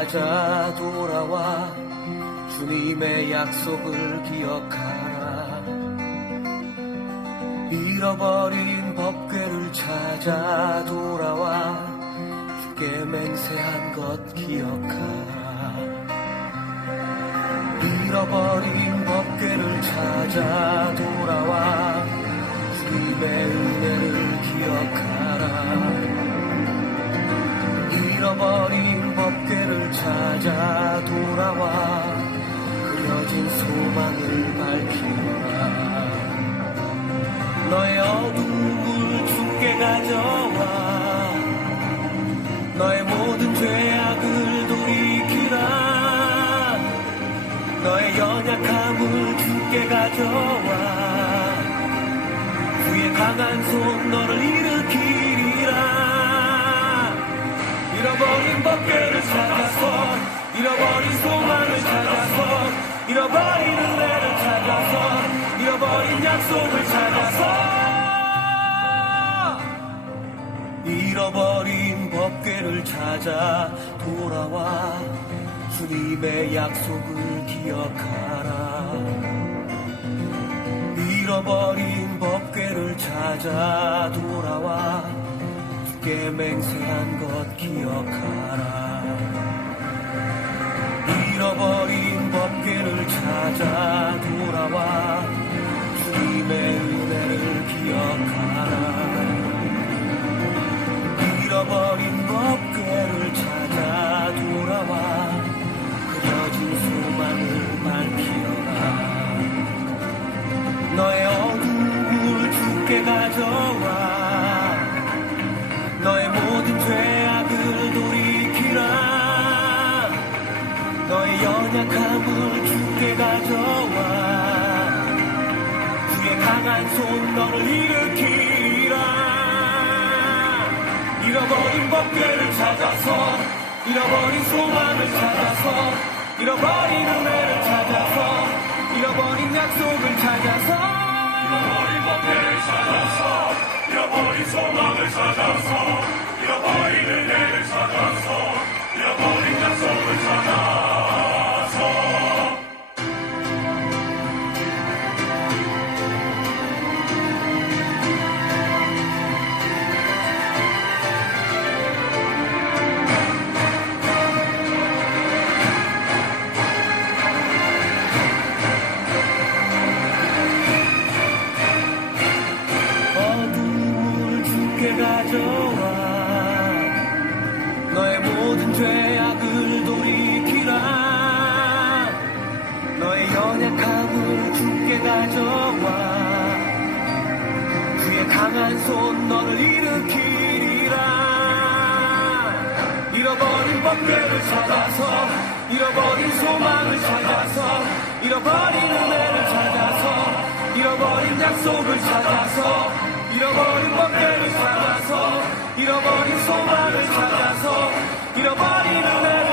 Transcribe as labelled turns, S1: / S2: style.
S1: 찾아 돌아와 주님의 약속을 기억하라. 잃어버린 법궤를 찾아 돌아와 주께 맹세한 것 기억하라. 잃어버린 법궤를 찾아 돌아와 찾아 돌아와 그려진 소망을 밝히라. 너의 어둠을 주께 가져와 너의 모든 죄악을 돌이키라. 너의 연약함을 주께 가져와 주의 강한 손 너를 일으키리라. 잃어버린 법궤를 찾아서 잃어버린 소망을 찾아서 잃어버린 은혜를 찾아서 잃어버린 약속을 찾아서 잃어버린 법궤를 찾아 돌아와 주님의 약속을 기억하라. 잃어버린 법궤를 찾아 돌아와 주께 맹세한 것 기억하라 돌아와 주님의 은혜를 기억하라. 잃어버린 법궤를 찾아 돌아와 그려진 소망을 밝히어라. 너의 어둠을 주께 가져와 연약함을 주께 가져와. 주의 강한 손 너를 일으키라. 잃어버린 법궤를 찾아서 잃어버린 소망을 찾아서 잃어버린 은혜를 찾아서 잃어버린 약속을 찾아서.
S2: 잃어버린 법회를 찾아서 잃어버린 소망을 찾아서 잃어버린 은혜를 찾아서 잃어버린 약속을 찾아
S1: 모든 죄악을 돌이키라. 너의 연약함을 주께 가져와. 주의 강한 손 너를 일으키리라. 잃어버린 법궤를 찾아서 잃어버린 소망을 찾아서 잃어버린 은혜를 찾아서 잃어버린 약속을 찾아서 잃어버린 법궤를 찾아서 잃어버린 소망을 찾아서 잃어버린